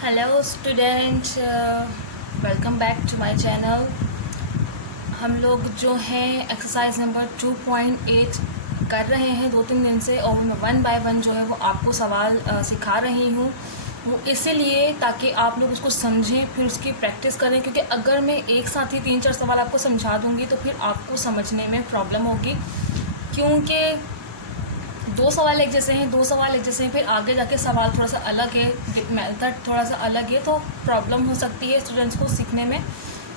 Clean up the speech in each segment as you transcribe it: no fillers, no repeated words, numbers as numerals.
Hello student, welcome back to my channel. हम लोग जो हैं एक्सरसाइज नंबर 2.8 कर रहे हैं 2-3 दिन से, और मैं 1 बाय 1 जो है वो आपको सवाल सिखा रही हूँ। वो इसीलिए ताकि आप लोग उसको समझें, फिर उसकी प्रैक्टिस करें, क्योंकि अगर मैं एक साथ ही 3-4 सवाल आपको समझा दूँगी तो फिर आपको समझने में प्रॉब्लम होगी, क्योंकि दो सवाल एक जैसे हैं, फिर आगे जाके सवाल थोड़ा सा अलग है, मेथड थोड़ा सा अलग है, तो प्रॉब्लम हो सकती है स्टूडेंट्स को सीखने में।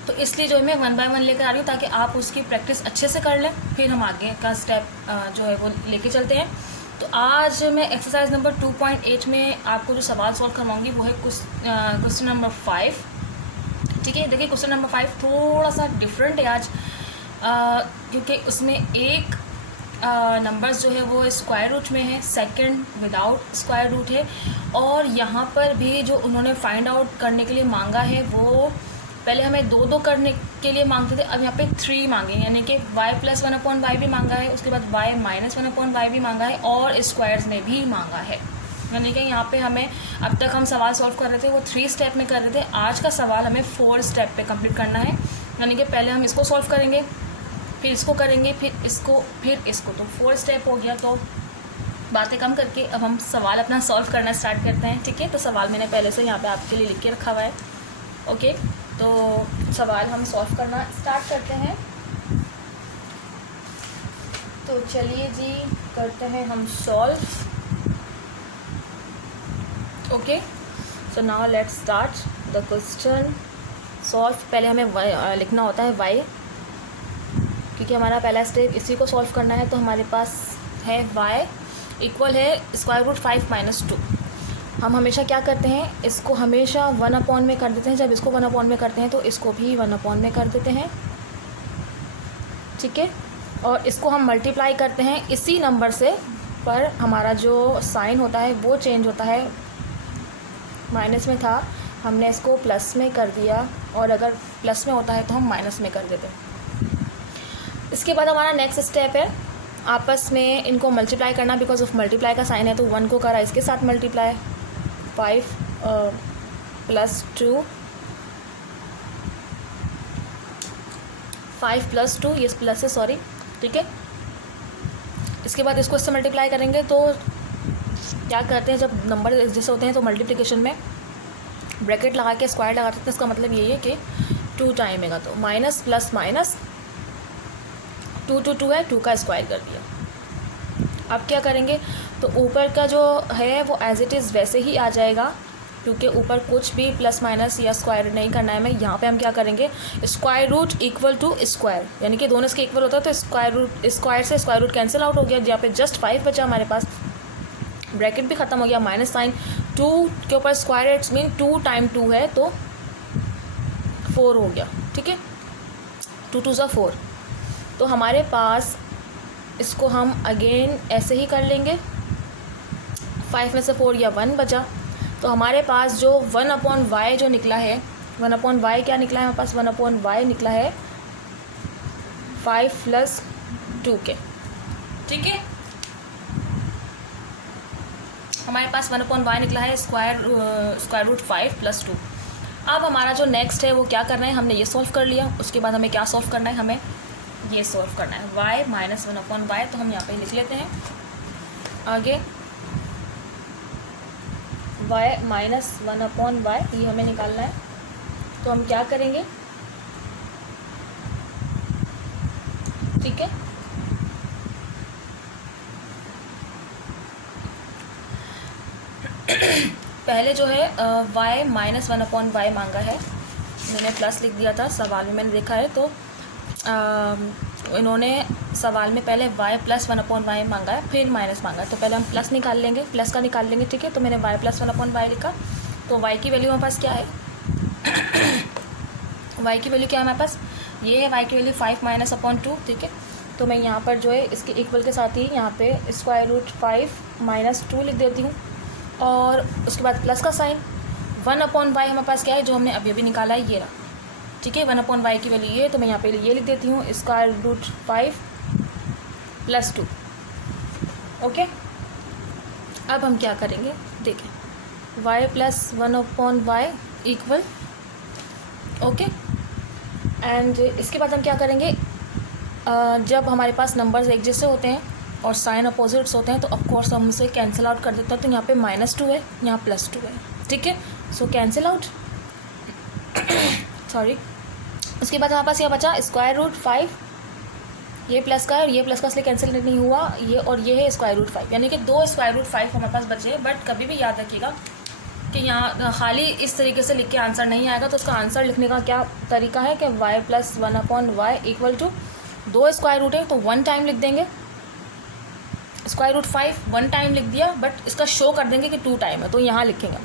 तो इसलिए जो है मैं 1 बाय 1 लेकर आ रही हूँ ताकि आप उसकी प्रैक्टिस अच्छे से कर लें, फिर हम आगे का स्टेप जो है वो लेके चलते हैं। तो आज मैं एक्सरसाइज नंबर 2.8 में आपको जो सवाल सॉल्व करवाऊँगी वो है क्वेश्चन नंबर 5। ठीक है, देखिए क्वेश्चन नंबर 5 थोड़ा सा डिफरेंट है आज, क्योंकि उसमें एक नंबर्स जो है वो स्क्वायर रूट में है, सेकंड विदाउट स्क्वायर रूट है, और यहाँ पर भी जो उन्होंने फाइंड आउट करने के लिए मांगा है वो पहले हमें 2-2 करने के लिए मांगते थे, अब यहाँ पे 3 मांगे, यानी कि y + 1/y भी मांगा है, उसके बाद y - 1/y भी मांगा है, और स्क्वायर्स में भी मांगा है। यानी कि यहाँ पे हमें अब तक हम सवाल सॉल्व कर रहे थे वो 3 स्टेप में कर रहे थे, आज का सवाल हमें 4 स्टेप पे कंप्लीट करना है। यानी कि पहले हम इसको सॉल्व करेंगे, फिर इसको करेंगे, फिर इसको, तो 4 स्टेप हो गया। तो बातें कम करके अब हम सवाल अपना सॉल्व करना स्टार्ट करते हैं। ठीक है, तो सवाल मैंने पहले से यहाँ पे आपके लिए लिख के रखा हुआ है। ओके, तो सवाल हम सॉल्व करना स्टार्ट करते हैं। तो चलिए जी, करते हैं हम solve. Okay, so now let's start the question solve. पहले हमें लिखना होता है y, क्योंकि हमारा पहला स्टेप इसी को सॉल्व करना है। तो हमारे पास है y इक्वल है √5 - 2। हम हमेशा क्या करते हैं, इसको हमेशा 1/, में कर देते हैं। जब इसको 1/, में करते हैं तो इसको भी 1/, में कर देते हैं। ठीक है, और इसको हम मल्टीप्लाई करते हैं इसी नंबर से, पर हमारा जो साइन होता है वो चेंज होता है। माइनस में था, हमने इसको प्लस में कर दिया, और अगर प्लस में होता है तो हम माइनस में कर देते हैं। इसके बाद हमारा नेक्स्ट स्टेप है आपस में इनको मल्टीप्लाई करना, बिकॉज ऑफ मल्टीप्लाई का साइन है, तो 1 को करा इसके साथ मल्टीप्लाई, 5 + 2, 5 + 2, ये प्लस है, सॉरी। ठीक है, इसके बाद इसको इससे मल्टीप्लाई करेंगे। तो क्या करते हैं, जब नंबर जैसे होते हैं तो मल्टीप्लिकेशन में ब्रैकेट लगा के स्क्वायर लगाते हैं। इसका मतलब यही है कि 2 टाइम आएगा, तो माइनस प्लस माइनस, 2 × 2 है, 2 का स्क्वायर कर दिया। अब क्या करेंगे, तो ऊपर का जो है वो एज इट इज़ वैसे ही आ जाएगा, क्योंकि ऊपर कुछ भी प्लस माइनस या स्क्वायर नहीं करना है हमें। यहाँ पे हम क्या करेंगे, square root equal to square, यानी कि दोनों इसके इक्वल होता है, तो स्क्वायर से स्क्वायर रूट कैंसिल आउट हो गया। यहाँ पे जस्ट 5 बचा हमारे पास, ब्रैकेट भी ख़त्म हो गया, माइनस साइन, 2 के ऊपर स्क्वायर, इट्स मीन 2 × 2 है, तो 4 हो गया। ठीक है, 2 × 2 = 4। तो हमारे पास इसको हम अगेन ऐसे ही कर लेंगे, 5 में से 4 या 1 बचा। तो हमारे पास जो 1/y जो निकला है, 1/y क्या निकला है हमारे पास, 1/y निकला है 5 + 2 के। ठीक है, हमारे पास 1/y निकला है स्क्वायर रूट 5 + 2। अब हमारा जो नेक्स्ट है वो क्या करना है, हमने ये सॉल्व कर लिया। उसके बाद हमें क्या सॉल्व करना है, हमें ये सॉल्व करना है y - 1/y। तो हम यहाँ पे लिख लेते हैं आगे y - 1/y, ये हमें निकालना है। तो हम क्या करेंगे, ठीक है, पहले जो है y - 1/y मांगा है, मैंने प्लस लिख दिया था, सवाल में मैंने देखा है। तो इन्होंने सवाल में पहले y + 1/y मांगा है, फिर माइनस मांगा है। तो पहले हम प्लस निकाल लेंगे, प्लस का निकाल लेंगे। ठीक है, तो मैंने y + 1/y लिखा। तो y की वैल्यू हमारे पास क्या है, y की वैल्यू क्या है हमारे पास, ये है y की वैल्यू 5 - 2। ठीक है, तो मैं यहाँ पर जो है इसके इक्वल के साथ ही यहाँ पे √5 - 2 लिख देती हूँ, और उसके बाद प्लस का साइन। 1/y हमारे पास क्या है, जो हमने अभी निकाला है, ये रहा। ठीक है, 1/y की वैल्यू ये है, तो मैं यहाँ पे ये लिख देती हूँ, √5 + 2। ओके, अब हम क्या करेंगे, देखें, y plus 1/y equal, okay. And इसके बाद हम क्या करेंगे, जब हमारे पास नंबर्स एक जैसे होते हैं और साइन अपोजिट्स होते हैं तो ऑफकोर्स हम इसे कैंसिल आउट कर देते हैं। तो यहाँ पे -2 है, यहाँ +2 है, ठीक है। सो कैंसिल आउट, सॉरी। उसके बाद हमारे पास यह बचा √5, ये प्लस का है और ये प्लस का इसलिए कैंसिल नहीं हुआ, ये और ये है √5, यानी कि 2 √5 हमारे पास बचे। बट कभी भी याद रखिएगा कि यहाँ खाली इस तरीके से लिख के आंसर नहीं आएगा। तो उसका आंसर लिखने का क्या तरीका है कि y plus 1/y equal to 2 square root है तो 1 टाइम लिख देंगे, √5 1 टाइम लिख दिया, बट इसका शो कर देंगे कि 2 टाइम है तो यहाँ लिखेंगे,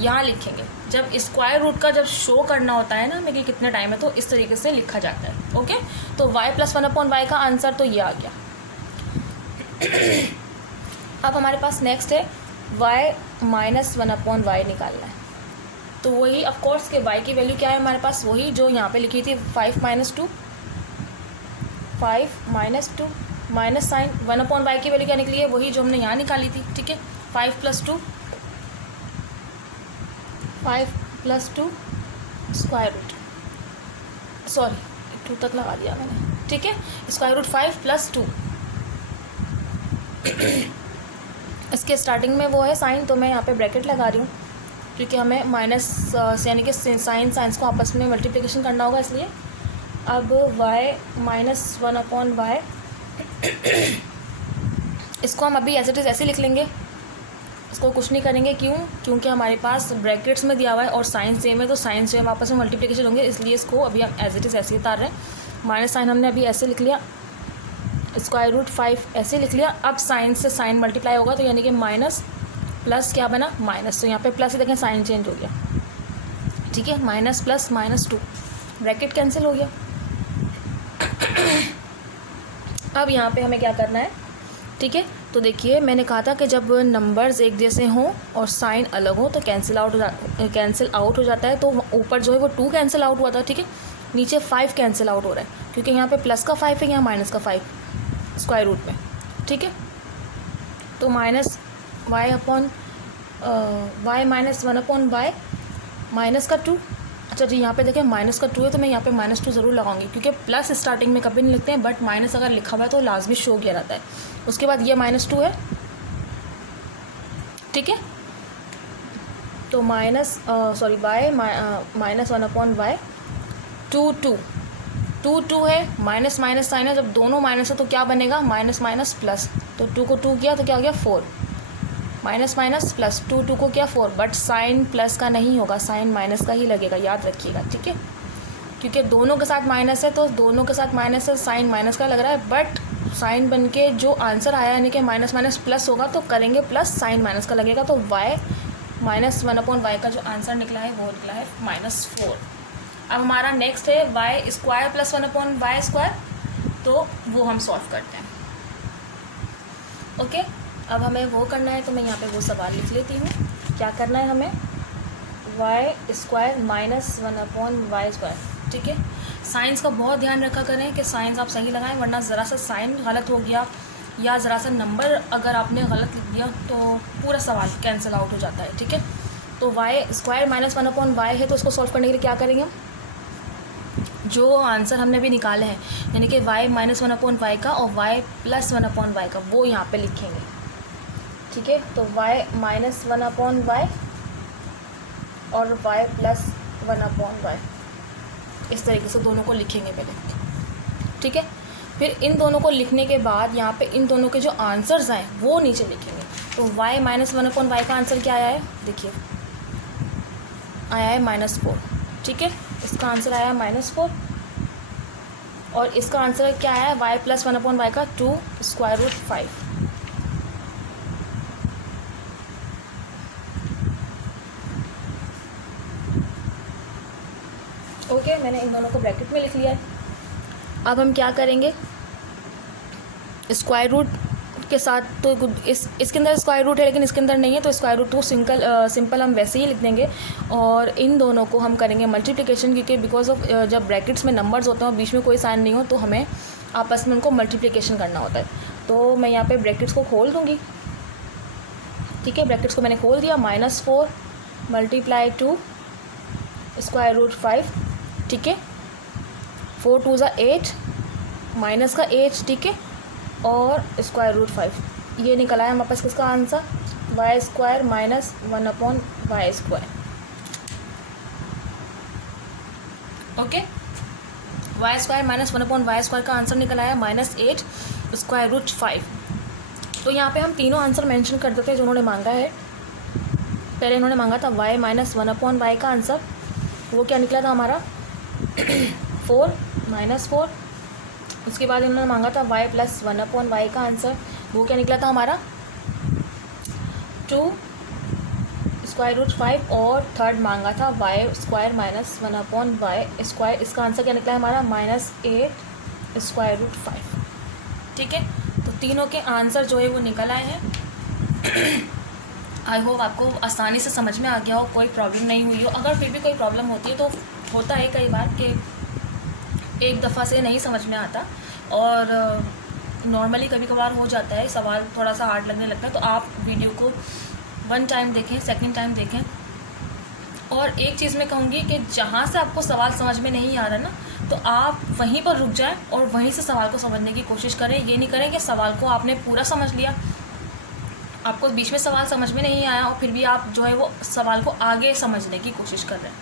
यहाँ लिखेंगे। जब स्क्वायर रूट का जब शो करना होता है ना हमें कि कितने टाइम है तो इस तरीके से लिखा जाता है, ओके। तो y प्लस 1/y का आंसर तो ये आ गया। अब हमारे पास नेक्स्ट है y माइनस 1/y निकालना है। तो वही ऑफकोर्स के y की वैल्यू क्या है हमारे पास, वही जो यहाँ पे लिखी थी 5 - 2 माइनस साइन 1/y की वैल्यू क्या निकली है, वही जो हमने यहाँ निकाली थी, ठीक है। 5 + 2 स्क्वायर रूट, सॉरी 2 तक लगा दिया मैंने, ठीक है। √5 + 2 इसके स्टार्टिंग में वो है साइन, तो मैं यहाँ पे ब्रैकेट लगा रही हूँ क्योंकि हमें माइनस यानी कि साइंस को आपस में मल्टीप्लिकेशन करना होगा, इसलिए। अब y माइनस 1/y इसको हम अभी एज इट इज़ ऐसे लिख लेंगे, इसको कुछ नहीं करेंगे। क्योंकि हमारे पास ब्रैकेट्स में दिया हुआ है और साइन सेम है, तो साइन सेम आपस में मल्टीप्लिकेशन होंगे, इसलिए इसको अभी हम एज इट इज़ ऐसे उतार रहे हैं। माइनस साइन हमने अभी ऐसे लिख लिया, √5 ऐसे लिख लिया। अब साइन से साइन मल्टीप्लाई होगा तो यानी कि माइनस प्लस क्या बना, माइनस, तो यहाँ पे प्लस ही देखें साइन चेंज हो गया, ठीक है। माइनस प्लस -2 ब्रैकेट कैंसिल हो गया। अब यहाँ पे हमें क्या करना है, ठीक है। तो देखिए मैंने कहा था कि जब नंबर्स एक जैसे हों और साइन अलग हो तो कैंसिल आउट हो जाता है। तो ऊपर जो है वो 2 कैंसिल आउट हुआ था, ठीक है। नीचे 5 कैंसिल आउट हो रहा है क्योंकि यहाँ पे प्लस का 5 है, यहाँ माइनस का 5 स्क्वायर रूट में, ठीक है। तो minus y minus 1/y minus का 2, अच्छा जी यहाँ पे देखें माइनस का 2 है तो मैं यहाँ पे -2 ज़रूर लगाऊंगी क्योंकि प्लस स्टार्टिंग में कभी नहीं लिखते हैं, बट माइनस अगर लिखा हुआ है तो लाजमी शो किया रहता है। उसके बाद ये -2 है, ठीक है। तो y माइनस 1/y 2 है, माइनस माइनस साइन है, जब दोनों माइनस है तो क्या बनेगा, माइनस माइनस प्लस, तो 2 को 2 किया तो क्या हो गया 4, माइनस माइनस प्लस 2 को क्या 4, बट साइन प्लस का नहीं होगा, साइन माइनस का ही लगेगा, याद रखिएगा, ठीक है। क्योंकि दोनों के साथ माइनस है तो दोनों के साथ माइनस है, साइन माइनस का लग रहा है, बट साइन बन के जो आंसर आया यानी कि माइनस माइनस प्लस होगा तो करेंगे प्लस, साइन माइनस का लगेगा। तो y माइनस 1/y का जो आंसर निकला है वो निकला है -4। अब हमारा नेक्स्ट है y square plus 1/y square, तो वो हम सॉल्व करते हैं, ओके। अब हमें वो करना है तो मैं यहाँ पे वो सवाल लिख लेती हूँ। क्या करना है हमें, y square minus 1/y square, ठीक है। साइंस का बहुत ध्यान रखा करें कि साइंस आप सही लगाएं, वरना ज़रा सा साइन गलत हो गया या ज़रा सा नंबर अगर आपने गलत लिख दिया तो पूरा सवाल कैंसिल आउट हो जाता है, ठीक है। तो y स्क्वायर माइनस 1/y है तो उसको सॉल्व करने के लिए क्या करेंगे, जो आंसर हमने भी निकाले हैं यानी कि y माइनस 1/y का और y प्लस 1/y का वो यहाँ पे लिखेंगे, ठीक है। तो y माइनस 1/y और y प्लस 1/y इस तरीके से दोनों को लिखेंगे पहले, ठीक है। फिर इन दोनों को लिखने के बाद यहाँ पे इन दोनों के जो आंसर्स आए वो नीचे लिखेंगे। तो y माइनस 1/y का आंसर क्या आया है, देखिए आया है -4, ठीक है। इसका आंसर आया -4 और इसका आंसर क्या आया है y प्लस 1/y का 2 स्क्वायर रूट 5। ओके, मैंने इन दोनों को ब्रैकेट में लिख लिया है। अब हम क्या करेंगे, स्क्वायर रूट के साथ तो इसके अंदर स्क्वायर रूट है लेकिन इसके अंदर नहीं है, तो स्क्वायर रूट को सिंपल हम वैसे ही लिख देंगे और इन दोनों को हम करेंगे मल्टीप्लिकेशन, क्योंकि बिकॉज ऑफ जब ब्रैकेट्स में नंबर्स होते हैं और बीच में कोई साइन नहीं हो तो हमें आपस में उनको मल्टीप्लिकेशन करना होता है। तो मैं यहाँ पे ब्रैकेट्स को खोल दूँगी, ठीक है, ब्रैकेट्स को मैंने खोल दिया, -4 मल्टीप्लाई टू स्क्वायर रूट 5, ठीक है, 4 2 ज़ा 8 माइनस का 8, ठीक है, और स्क्वायर रूट 5। ये निकला है हमारे पास किसका answer, y square minus 1/y square. Okay, y square minus 1/y square का आंसर निकला है -8 स्क्वायर रूट 5। तो यहाँ पे हम तीनों आंसर मेंशन कर देते हैं जो उन्होंने मांगा है। पहले इन्होंने मांगा था y माइनस 1/y का आंसर, वो क्या निकला था हमारा 4 -4। उसके बाद इन्होंने मांगा था y प्लस 1/y का आंसर, वो क्या निकला था हमारा 2 स्क्वायर रूट 5। और थर्ड मांगा था y square minus 1/y square, इसका आंसर क्या निकला है हमारा -8 स्क्वायर रूट 5, ठीक है। तो तीनों के आंसर जो है वो निकल आए हैं। आई होप आपको आसानी से समझ में आ गया हो, कोई प्रॉब्लम नहीं हुई हो। अगर फिर भी कोई प्रॉब्लम होती है तो होता है कई बार कि एक दफ़ा से नहीं समझ में आता, और नॉर्मली कभी कभार हो जाता है, सवाल थोड़ा सा हार्ड लगने लगता है। तो आप वीडियो को 1 टाइम देखें, सेकंड टाइम देखें। और एक चीज़ मैं कहूँगी कि जहाँ से आपको सवाल समझ में नहीं आ रहा ना, तो आप वहीं पर रुक जाएं और वहीं से सवाल को समझने की कोशिश करें। ये नहीं करें कि सवाल को आपने पूरा समझ लिया, आपको बीच में सवाल समझ में नहीं आया और फिर भी आप जो है वो सवाल को आगे समझने की कोशिश कर रहे हैं,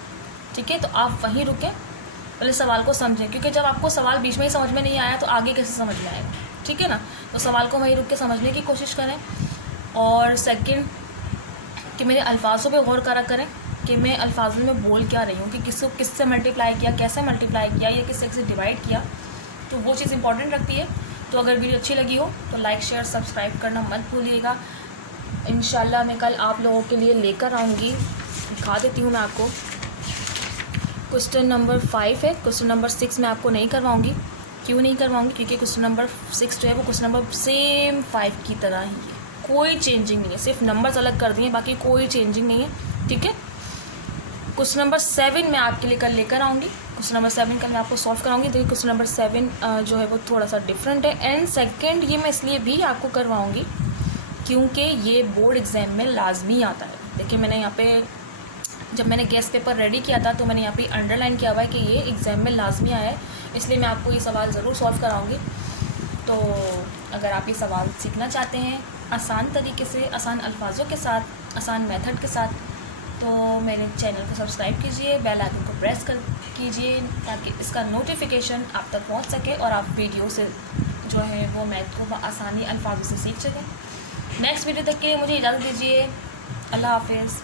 ठीक है। तो आप वहीं रुकें, पहले सवाल को समझें, क्योंकि जब आपको सवाल बीच में ही समझ में नहीं आया तो आगे कैसे समझ में आएगा, ठीक है ना। तो सवाल को वहीं रुक के समझने की कोशिश करें। और सेकंड कि मेरे अल्फाजों पे गौर करा करें कि मैं अल्फाजों में बोल क्या रही हूँ, कि किसको किससे मल्टीप्लाई किया, कैसे मल्टीप्लाई किया, या किससे किससे डिवाइड किया, तो वो चीज़ इंपॉर्टेंट रखती है। तो अगर वीडियो अच्छी लगी हो तो लाइक शेयर सब्सक्राइब करना मत भूलिएगा। इंशाल्लाह मैं कल आप लोगों के लिए लेकर आऊँगी, दिखा देती हूँ मैं आपको। क्वेश्चन नंबर 5 है, क्वेश्चन नंबर 6 मैं आपको नहीं करवाऊँगी। क्यों नहीं करवाऊँगी, क्योंकि क्वेश्चन नंबर 6 जो है वो क्वेश्चन नंबर सेम 5 की तरह ही है, कोई चेंजिंग नहीं है, सिर्फ नंबर्स अलग कर दिए, बाकी कोई चेंजिंग नहीं है, ठीक है। क्वेश्चन नंबर 7 मैं आपके लिए कल लेकर आऊँगी। क्वेश्चन नंबर 7 कल मैं आपको सॉल्व कराऊंगी। देखिए क्वेश्चन नंबर 7 जो है वो थोड़ा सा डिफरेंट है। एंड सेकंड ये मैं इसलिए भी आपको करवाऊंगी क्योंकि ये बोर्ड एग्ज़ाम में लाजमी आता है। देखिए मैंने यहाँ पे जब मैंने गेस्ट पेपर रेडी किया था तो मैंने यहाँ पे अंडरलाइन किया हुआ है कि ये एग्ज़ाम में लाजमी आया है, इसलिए मैं आपको ये सवाल ज़रूर सॉल्व कराऊँगी। तो अगर आप ये सवाल सीखना चाहते हैं आसान तरीके से, आसान अल्फाजों के साथ, आसान मेथड के साथ, तो मेरे चैनल को सब्सक्राइब कीजिए, बेल आइकन को प्रेस कर कीजिए ताकि इसका नोटिफिकेशन आप तक पहुंच सके और आप वीडियो से जो है वो मैथ को आसानी अल्फाजों से सीख सकें। नेक्स्ट वीडियो तक के लिए मुझे इजाज़त दीजिए। अल्लाह हाफिज़।